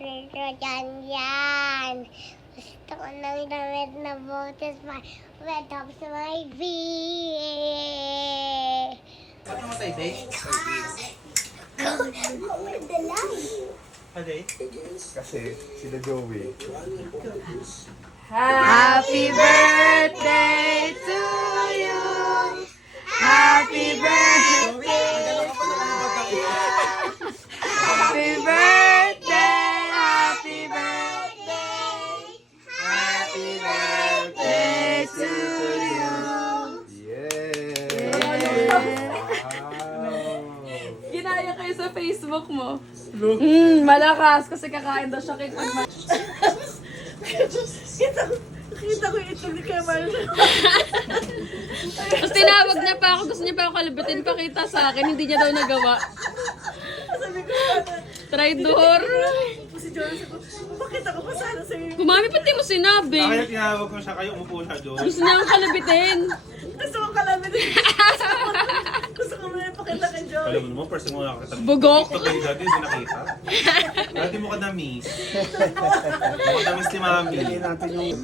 yan. Gusto ko ng damit na botes pa. Red up sa my bee. Ba't namatay, Day? Day? Kasi sila Joey. Happy birthday to you. Happy birthday. Happy birthday. Happy birthday. Happy birthday to you. Yeah! Ginaya kayo sa Facebook mo. Malakas kasi kakain daw siya cake. Kita ko ito ni Kamal. Tapos tinawag niya pa ako, gusto niya pa ako kalabitin, pakita sa akin, hindi niya daw nagawa. Sabi ko, Traidor. si Jonas, bakit ako pa sana sa'yo? Kumami, pati mo sinabi. Kaya tinawag ko siya kayo, umupo siya doon. Gusto niya akong kalabitin. Gusto ko kalamin din. Gusto ko na ipakita kay Joy. Alam mo naman, first mo nakakita. Bugok. Ito kayo dati, hindi nakita. Dati mo ka na-miss. Mo ka na-miss ni Mami. Hindi natin yung...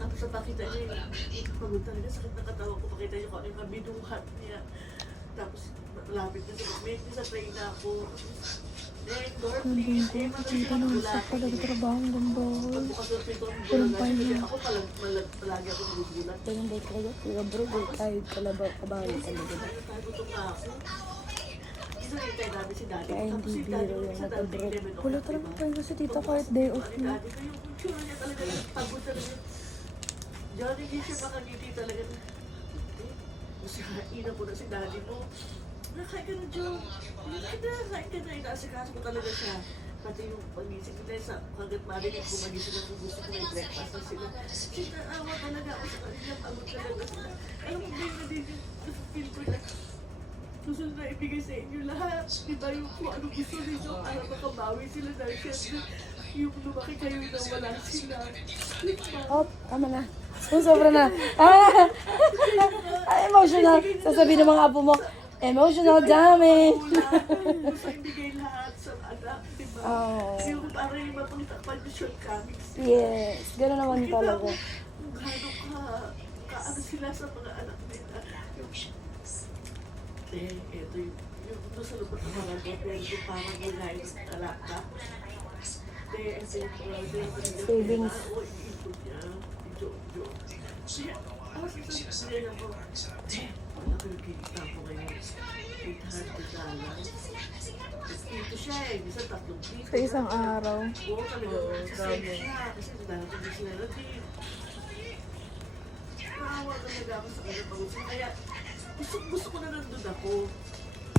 Tapos sa pakita niya, pagod talaga, sakit na katawan ko. Pakita niya kung ano yung kabinuhat niya. Tapos malapit na sa magmate niya sa train na ako. Dor, please. Madali siya magulat. Trabaho ng bahay. Pagbukas ng pito, magulat. Ako palagi ako nagugulat. Ganun ba talaga? Kaya bro, kahit kalabaw, kabalo talaga. Gutom na ako. Minsan hintay namin si Daddy. Kaya Tapos hindi si Daddy, biro yung sa Daddy, matabro. 11 o'clock, Wala talaga diba? pa kasi dito kahit day off Ni na. Daddy, yung tsura niya talaga, pagod talaga. Johnny, hindi siya makangiti talaga. Kasi ina po na si Daddy mo. Nakain ka na, Joe. Nakain ka na. Inaasikaso ko talaga siya. Pati yung pagising nila sa hanggat marinig ko magising na kung gusto ko may breakfast na sila. Sinaawa talaga ako sa kanila. Pagod talaga sila. Alam mo ba yung din feel ko na gusto na ibigay sa inyo lahat. Diba yung kung ano gusto ninyo para makabawi sila dahil syempre yung lumaki kayo na wala sila. Oh, tama na. Oh, sobra na. Emotional. Sasabihin ng mga apo mo, emotional damage. Gusto ibigay lahat sa anak, diba? Oh. Yung para yung mapagtakpan yung shortcomings. Yes, gano'n naman talaga. Kung gaano kaano sila sa mga anak nila. Ito yung doon sa lupot ng mga pero yung parang gulay ng talaka. Ito yung Savings. iipon niya. Jojo. Siya, sasabihin niya ako, wala ko yung kinita ko ngayon. 800 Ito siya minsan 3 kilo. Sa isang araw. Oo, talaga. Kasi siya, kasi dahil hindi sila natin. Naawa talaga ako sa kanya pag kaya gusto ko na nandun ako.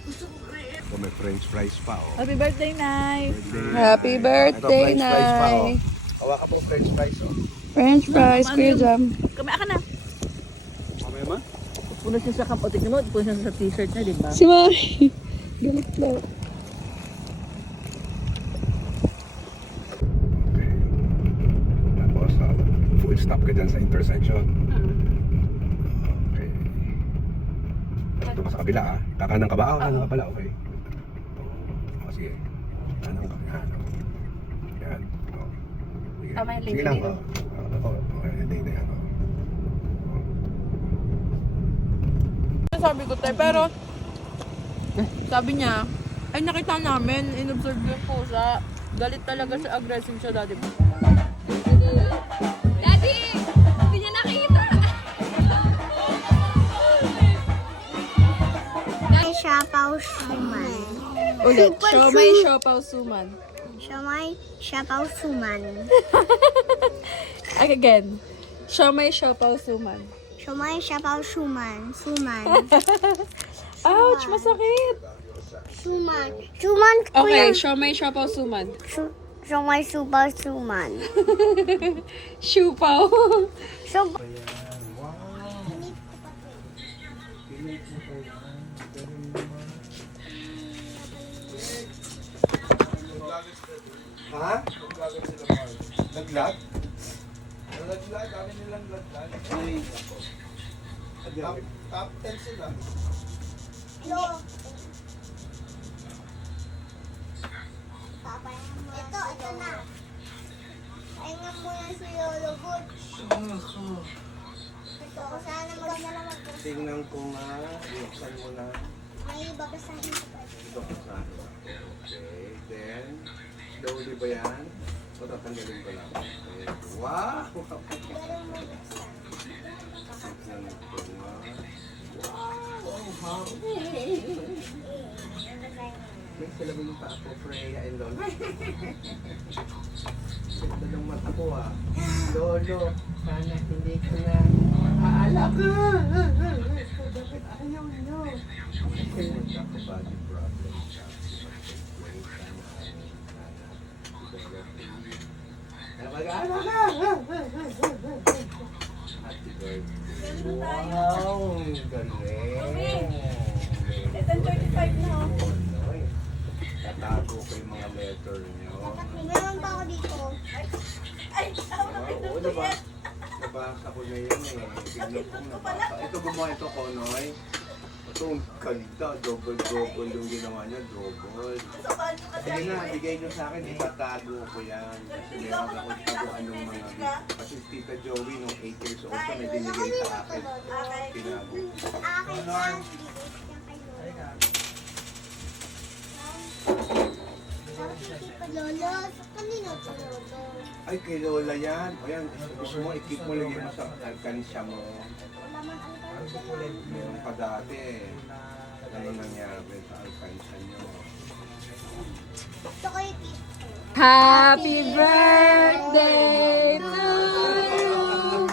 Gusto ko create. So, may french fries pa, oh. Happy birthday, Nay! Birthday. Happy Ito, birthday, french fries pa, oh. Nay! Hawakan po french fries, oh. French fries, Kuya Jam. Kamaya ka na. Mamaya ma? Puno siya sa kapot. Tignan mo, puno siya sa t-shirt niya, di ba? Si Mami. Galit na. Okay. Tapos, full stop ka dyan sa intersection. Okay. Ito ka sa kabila, ah. Kakanan ka ba? Ah, kanan ka pala, okay. Oh, sige. Kanan ka. Yan. Yan. Oh. Sige. Tama yung Sige lady lang, dito. oh. Okay, hindi na yan, oh. Sabi ko tayo, pero sabi niya, ay nakita namin, in-observe yung pusa. Galit talaga siya, aggressive siya, daddy. Daddy! Hindi niya nakita! Siopaw suman. Ulit, siomay, siopaw, suman. Siopaw suman. Again, siomay, siopaw, suman. Siopaw suman. Suman. Ouch, masakit! Suman. Suman ko Okay, yan. siomay, siopaw, suman. Siomay supaw suman. Siopaw. So, Wow. Ha? Naglag? Nalaglag, kami nilang laglag. Top 10 sila. Hello. Papa, ito na. Pahinga muna si Lolo Butch. Ito ko sana mag Tingnan ko nga. Buksan mo na. May babasahin ko pa. Ito ko sa Okay, then, slowly ba yan? O tatanggalin ko lang. Okay. Wow! Pero mo buksan. Tingnan ko nga. May salamin pa ako, Freya and Lolo. Ganda ng mata ko ah. Lolo, sana hindi ko na aalak. Bakit ayaw nyo? Kasi magkakabody problem siya. Mag-aalak ka! Happy birthday. Wow! Ang galing! 10:35 na, oh. Tatago ko yung mga letter nyo. Meron pa ako dito. Ay, ako na Oo, diba? Nabasa ko na yan eh. Bigla kong nabasa. Ito gumawa ito, Konoy. Ito, ang ganda. Double yung ginawa niya. Double. Sa paano kasi Sige na, bigay niyo sa akin. Itatago ko yan. Kasi meron ako taguan ng mga... Kasi si Tita Joey, nung 8 years old pa, may binigay sa akin. Okay. Tinago. Akin yan. Bigay yan kay Lolo. Lolo, sa kanino to Lolo? Ay, kay Lola yan. O yan, gusto mo, i-keep mo lagi mo sa alkansya mo. Wala man alkansya. Meron pa dati eh. Ano nangyari sa alkansya nyo? Gusto ko yung tip. Happy birthday to you.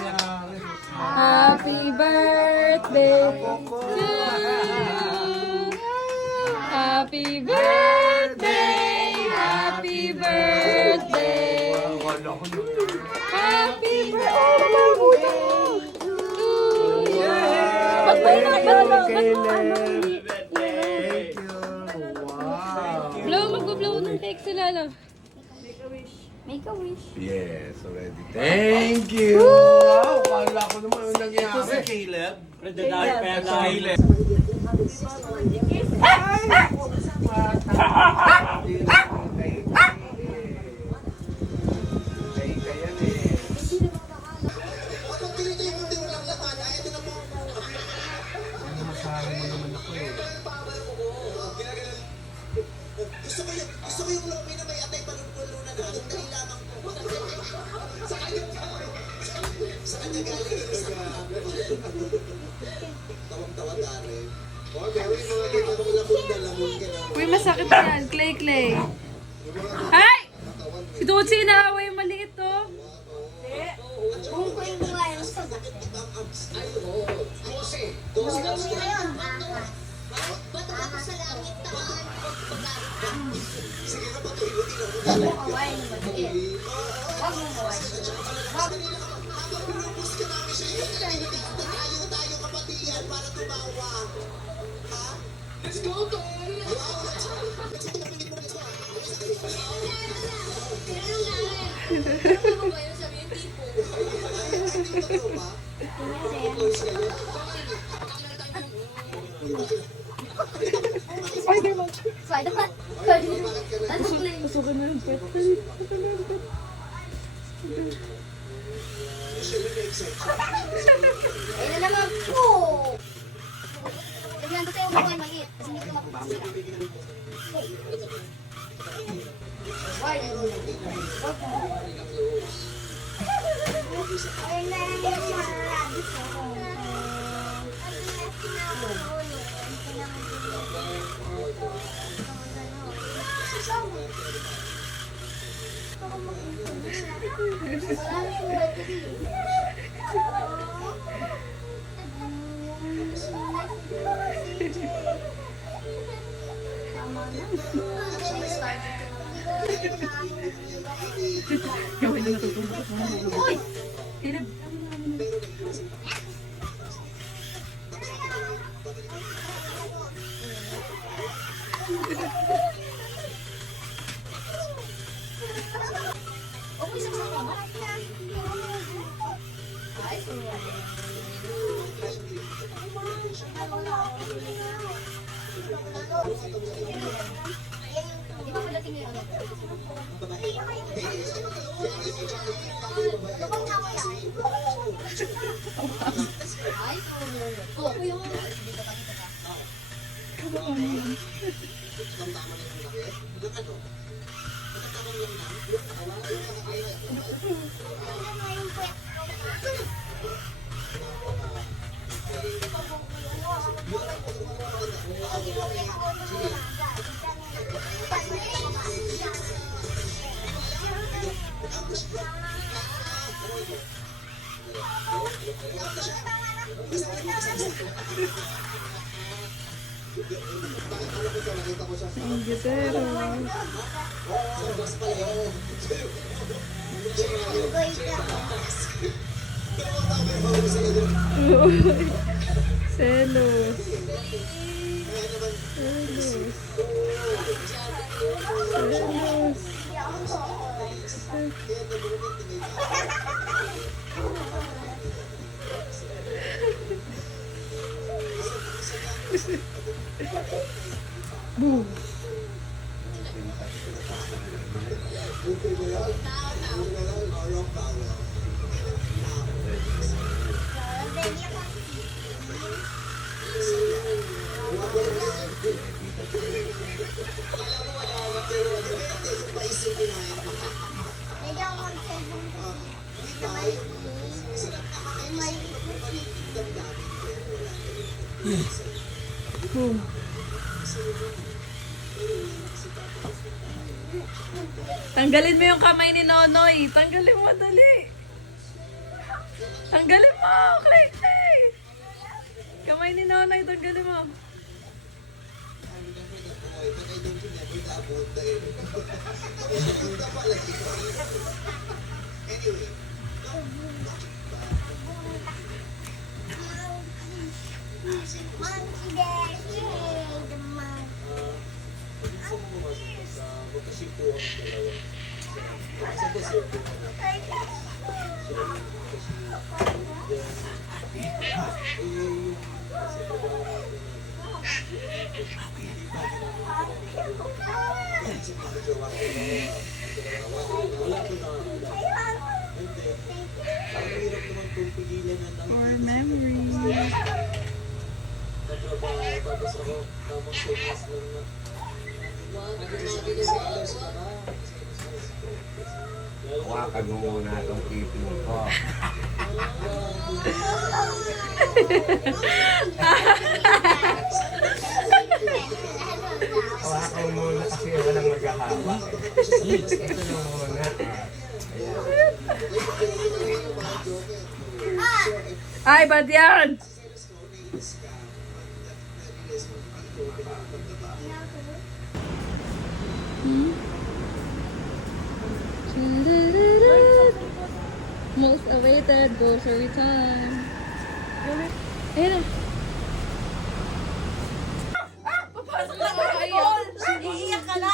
Happy birthday to you. Happy birthday. Happy birthday. Happy birthday to you. Thank you! Wow! Blow, mag-blow ng cake si Lalo. Make a wish. Make a wish. Yes, already. Thank you! Wow! Kala ko naman yung nangyari. Si Caleb. Caleb. Uy, masakit yan. Clay. Ay! Si Dutsi inaaway yung maliit, oh. Kung ko yung buhay, ang sagot. Ayun, bato ako sa langit taon. Huwag mo kawain, maliit. Huwag mo kawain. Spider-Man. Gusto ko na yung pet. Ayun na naman po. Tignan ko sa'yo buhay maliit. Kasi hindi ko mapapasira. Why? Ayun na lang yung marami ko. Selos. Medyo ako mag-cellphone. Tanggalin mo yung kamay ni Nonoy. Tanggalin mo, dali. Tanggalin mo, Clay. Kamay ni Nonoy, tanggalin mo. Monkey there. Yay, the monkey. For memories. Hawakan mo muna itong ipin ko. Hawakan mo muna kasi walang maghahawak. Ito na muna. Ay, ba't yan? Most awaited grocery time. Ayun na. Papasok na kayo. Iiyak ka na!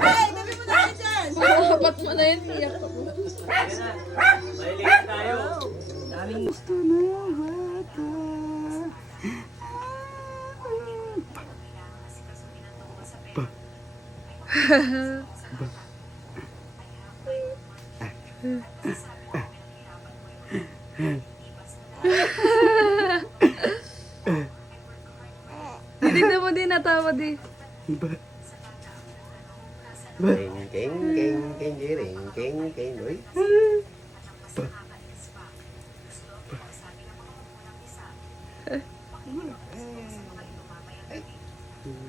Ay, gabi mo na kayo dyan! Dapat mo na yun. Iyak ako. Gusto na bata. Tignan mo din, natawa din. Keng, keng, keng, keng, keng, keng, keng, uy.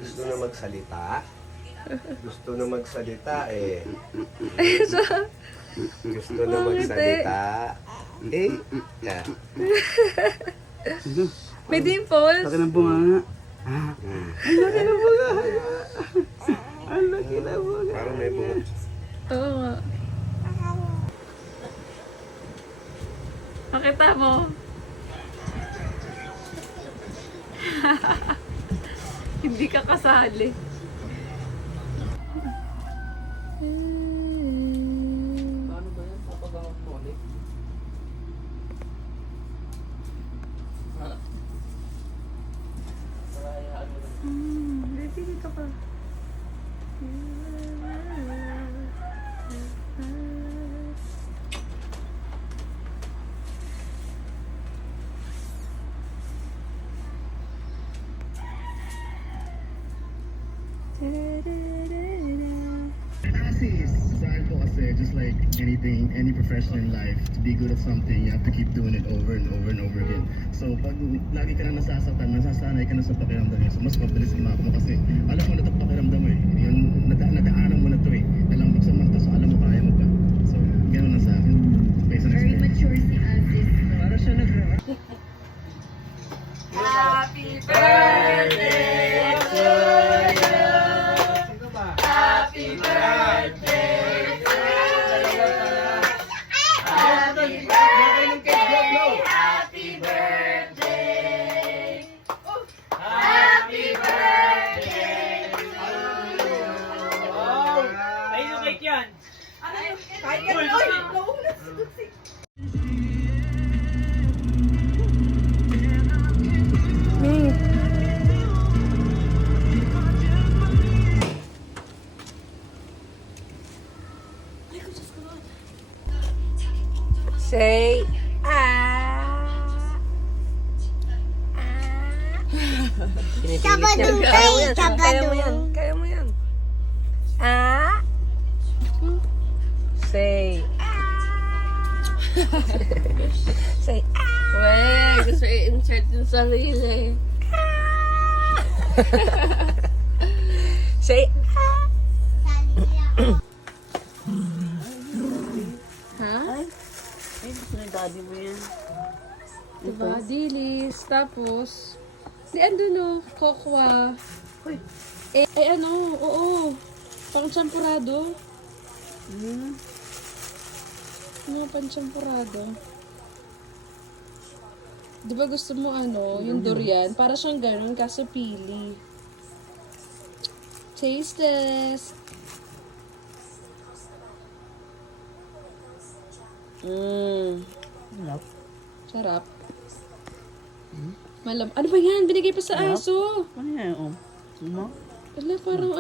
Gusto na magsalita? Gusto na magsalita eh. Gusto na magsalita. Eh, yeah. May dimples. Laki ng bunga. Parang may bunga. Oo nga. Pakita mo. Hindi ka kasali. Paano ba yan? Papagamot mo ulit? Parayaan mo lang. Baby, ka pa. Kasi saan po kasi, just like anything, any profession in life, to be good at something, you have to keep doing it over and over and over again. So pag lagi ka na nasasaktan, nasasanay ka na sa pakiramdam yun, so mas mabilis lumak mo kasi alam mo na ito pakiramdam mo eh. Yun, nadaanan mo na ito eh. Dalawang sa mata, so alam mo kaya mo pa. So, gano'n lang sa akin. Based on experience. mature si Aziz. Para siya nag Happy birthday to you. Happy birthday to you. Happy birthday. Happy birthday. Happy birthday to you. Ay, yung cake yan! Say Sabadong tayo, sabadong. Kaya mo yan. Say Say Wey, gusto i-insert yung sarili. Say Ha? Ay, gusto na daddy mo yan. Diba? Dilis. Tapos, di ando no, kokwa. Uy. Ano, oo. Pang champurado. Ano, pang champurado. Di ba gusto mo yung durian? Para siyang ganun, kaso pili. Taste test. Sarap. Ano ba yan? Binigay pa sa aso. Ano yan? Ano? Wala, parang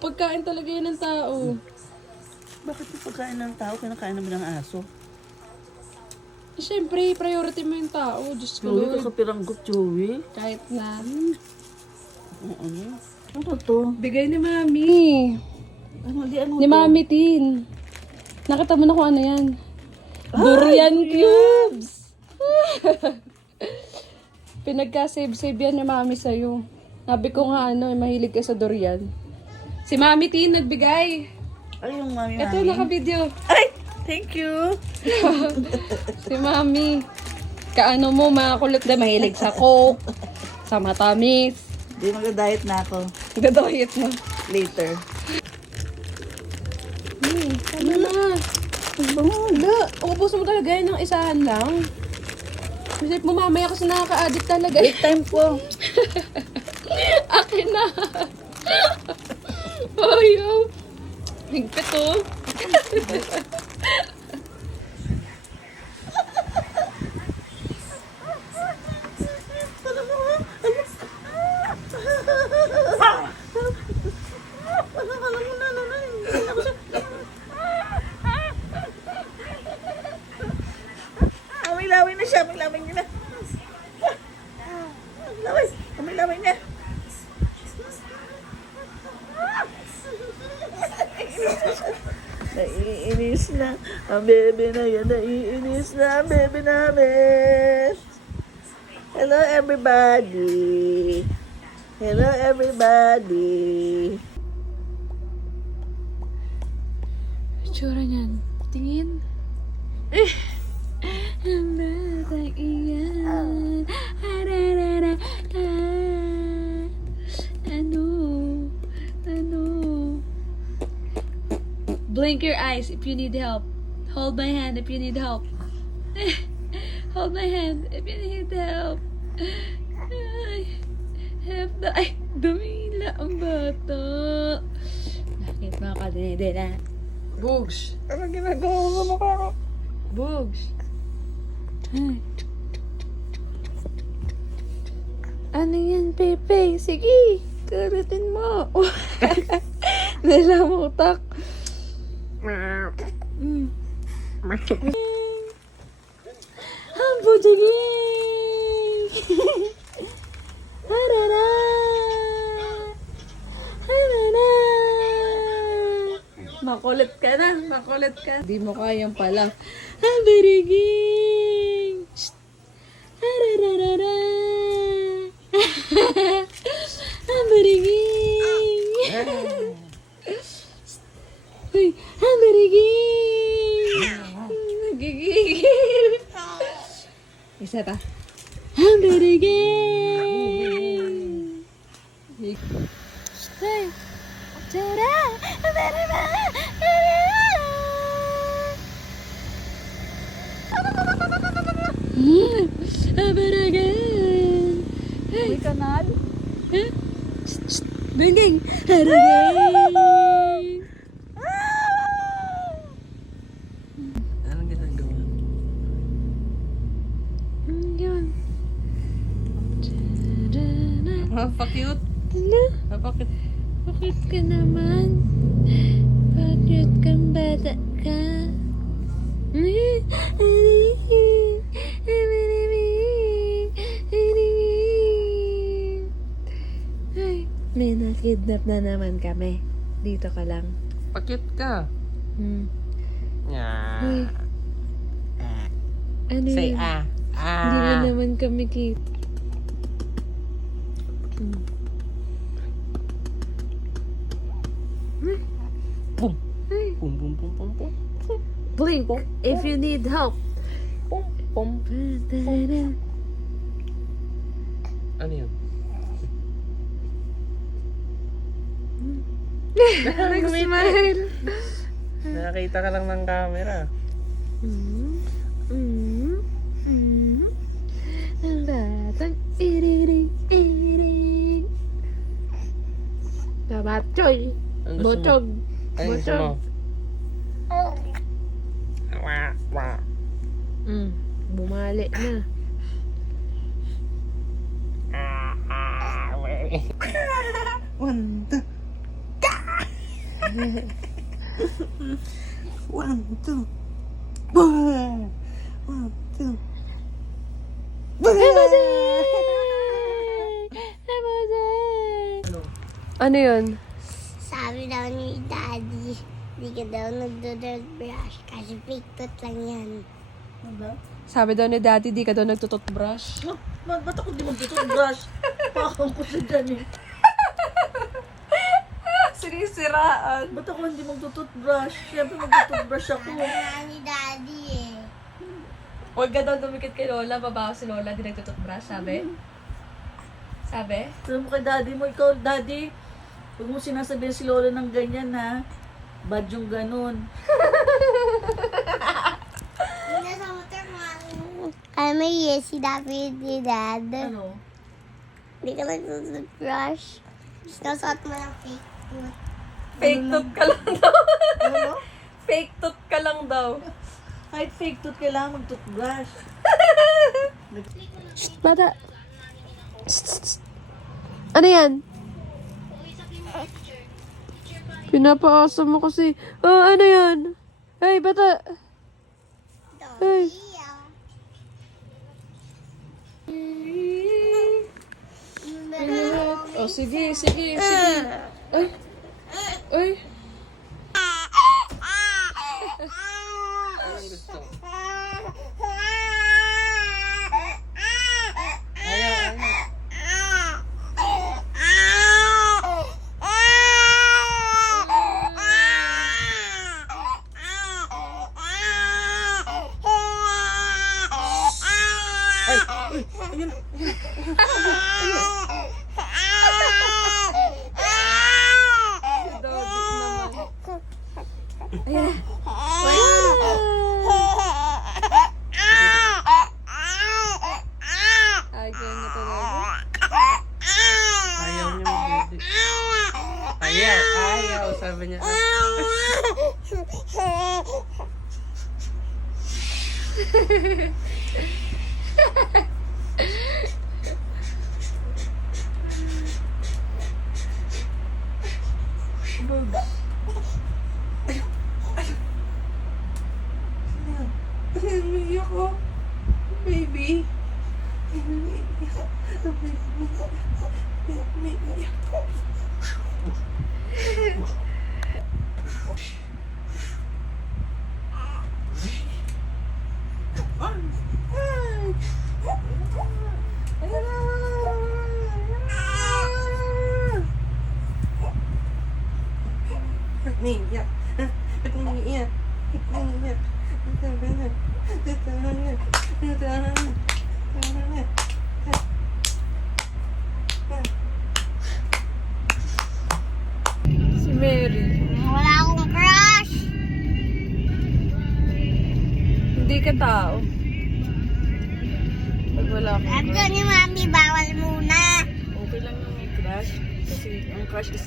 pagkain talaga yan ng tao. Bakit yung pagkain ng tao, kinakain naman ng aso? Siyempre, priority mo yung tao. Diyos ko, Joey, Lord. kakapiranggot, Joey. Kahit na. Ano? Ano to? Bigay ni Mami. Ano Ni Mami Tin. Nakita mo na kung ano yan. Durian cubes! Pinagka-save-save yan ni Mami sa'yo. Sabi ko nga mahilig ka sa durian. Si Mami Tin nagbigay. Ay, yung mami. Ito, naka-video. Ay! Thank you! Si Mami. Kaano mo, makulit na mahilig sa coke, sa matamis. Hindi, mag-diet na ako. Gadayet na. Later. Ano na? Wala. Ubus mo talaga yan ng isahan lang. Isip mo mamaya kasi nakaka-addict talaga. Break time po. Akin na. Ayaw. Higpit May laway na siya. May laway niya na. May laway niya. Naiinis na. Ang bebe na yan. Naiinis na ang bebe namin. Hello everybody. Hello everybody. Itsura niyan. Tingin. Ang batang iyan. Ano? Blink your eyes if you need help. Hold my hand if you need help. Hold my hand if you need help. Ay, dumila. Ang bata. Bakit mga kadinidila? Bugs. Ano ginagawa mo sa mukha ko? Bugs. Ano yan, Pepe? Sige, karutin mo. Nilamutak. Ang bujiging! Harara! Harara! Makulit ka na, makulit ka. Di mo kayang pala. Ang bariging! Hararara! Ang bariging! Uy, ang bariging! Nagigigil! Isa pa. Ang bariging! Ay! Tara! Ang bariging! Ang bariging! Uy, kanal? Binging! Bariging! Anong ginagawa? Yun. Napaka-cute. Ano? Napaka-cute. Bakit ka naman? Bakit kang bata ka? Ay, may nakidnap na naman kami. Dito ka lang. Pakit ka. Hmm. Yeah. Ay. Ano Say yun? ah. Hindi mo naman kami kita. Boom. Boom, boom, boom, boom, boom. Blink if you need help. Boom, boom. Ano yun? Nag-smile. Nakakita ka lang ng camera. Ang batang iriring. Tabatsoy. Ang gusto mo? Botog. Ano gusto mo? Botog. Wah, wah. Bumali na. One, two. One, two. One, two. Ano yun? Sabi daw ni Daddy, di ka daw nagdo-brush kasi fake tooth lang yan. Sabi daw ni Daddy, di ka daw nagtututbrush. Ba't ako di mag-toothbrush? Pakang ko siya dyan eh. Sinisiraan. Ba't ako hindi mag-toothbrush? Siyempre mag-toothbrush ako. Sabi nga ni Daddy eh. Huwag ka daw dumikit kay Lola, babaw si Lola, di nagtututbrush, sabi? Sabi? Sabi mo kay daddy mo, ikaw, daddy, huwag mo sinasabihin si Lola ng ganyan ha. Bad yung ganun. Hindi sa motor mo. Alam mo yes, si David ni Dad. Ano? Hindi ka nagtututbrush. Sinasot mo ng fake tooth. Fake tooth ka lang daw. Ano? Fake tooth ka lang daw. Kahit fake tooth, kailangan mag-toothbrush. Bata. Ano yan? Pinapaasa mo kasi. Oh, ano yan? Hey, bata. Hey. Oh, sige, sige, sige. Ay. Ay. Ayaw na talaga. Ayaw niya mag-toothbrush. Ayaw, sabi niya. Umiiyak ko. Baby. Umiiyak ko. Umiiyak. Umiiyak. Umiiyak. Si Mary. Wala akong crush. Hindi ka tao. Pag wala kang Sabi ko crush. ni Mami, bawal muna. Okay lang yung may crush. Kasi ang crush is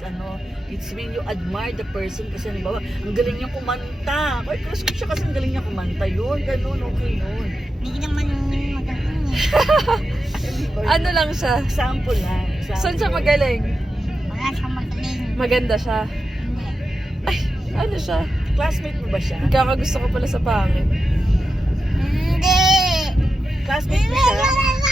it's when you admire the person. Kasi halimbawa, ang galing niya kumanta. Ay, crush ko siya kasi ang galing niya kumanta. Yun, ganun, okay yun. Hindi naman magaling. Ano lang siya? Example lang. Example. Saan siya magaling? Wala siyang magaling. Maganda siya. Hindi. Ay, ano siya? Classmate mo ba siya? Kakagusto ko pala sa pangit. Hindi. Classmate mo siya? Wala